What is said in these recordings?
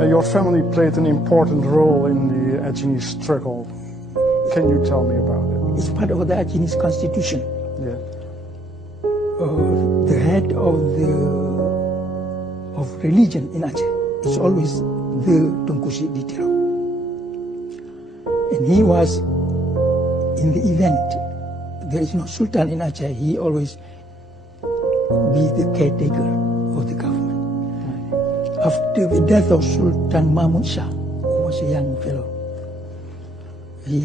Your family played an important role in the Achinese struggle. Can you tell me about it? It's part of the Achinese constitution. Yeah. The head of religion in Aceh is always the Tunku Ditiro. And he was in the event there is no sultan in Aceh, he always be the caretaker of the government. After the death of Sultan Mahmud Shah, who was a young fellow, he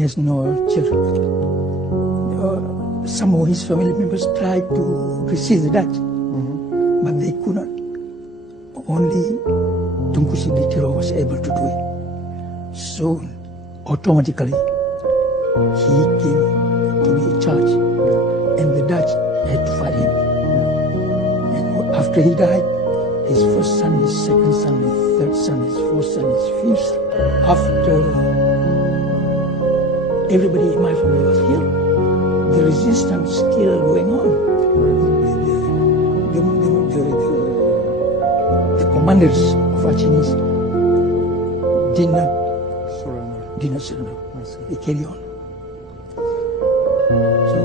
has no children. Some of his family members tried to resist the Dutch, but they could not. Only Tunku Ditiro was able to do it. So automatically he came to be in charge, and the Dutch had to fight him. And after he died, his first son, his second son, his third son, his fourth son, his fifth son. After everybody in my family was killed, the resistance still going on. The commanders of Achinese did not surrender. They carry on. So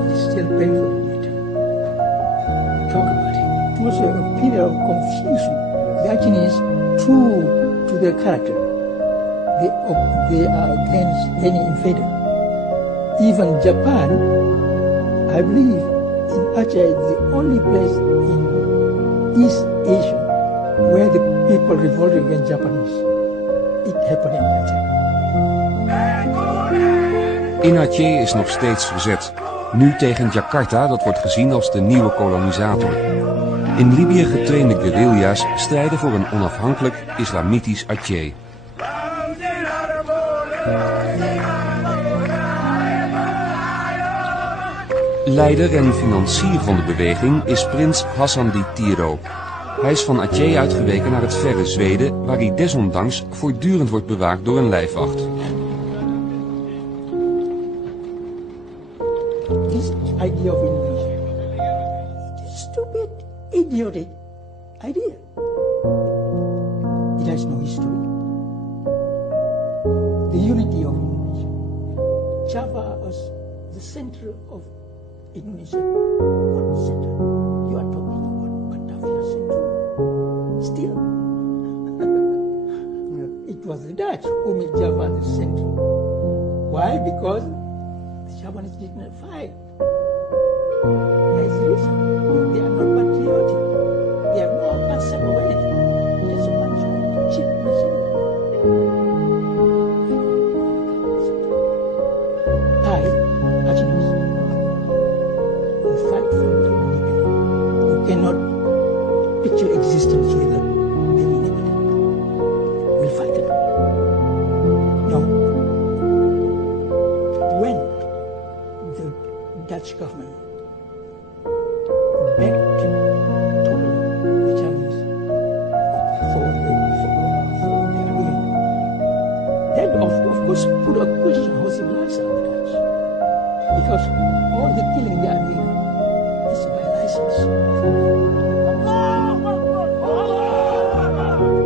it is still painful to talk about it. It was a period of confusion. The Achinese, true to their character, they are against any invader. Even Japan, I believe, in Aceh is the only place in East Asia where the people revolted against Japanese. It happened in Aceh. In Aceh is nog steeds verzet. Nu tegen Jakarta, dat wordt gezien als de nieuwe kolonisator. In Libië getrainde guerrilla's strijden voor een onafhankelijk islamitisch Aceh. Leider en financier van de beweging is prins Hassan Ditiro. Hij is van Aceh uitgeweken naar het verre Zweden, waar hij desondanks voortdurend wordt bewaakt door een lijfwacht. This idea of Indonesia, stupid, idiotic idea. It has no history. The unity of Indonesia. Java was the center of Indonesia. What center? You are talking about Batavia Center. Still. It was the Dutch who made Java the center. Why? Because the Japanese did not fight. That's the reason. They are not patriotic. They have no concept of anything. Just a bunch of cheap machinery. I, Achinese, will fight for independence. You cannot picture existence without being independent. We'll fight it. No. When the Dutch government backed totally the Japanese for what they are doing, that of course put a question how civilized are the Dutch. Because all the killing they are doing is by license.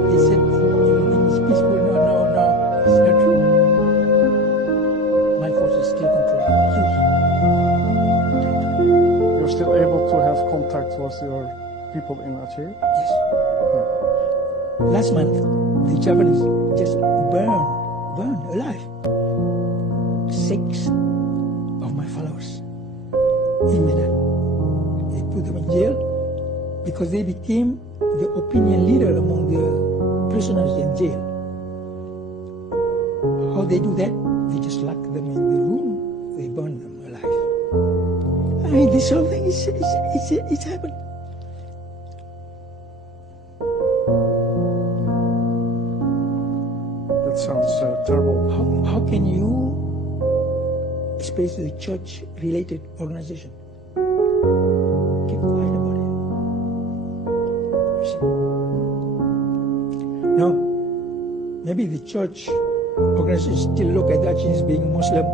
They said it's peaceful. No, it's not true. My forces still control huge territory. You're still able to have contact with your people in Aceh? Yes. Yeah. Last month, the Japanese just burned alive 6 of my followers in Medan. They put them in jail because they became the opinion leader among the prisoners in jail. How they do that? They just lock them in the room. They burn them alive. I mean, this whole thing it's happened. That sounds terrible. How can you, especially the church-related organization, keep quiet about it? You see? No, maybe the church organization still look at that as being Muslim.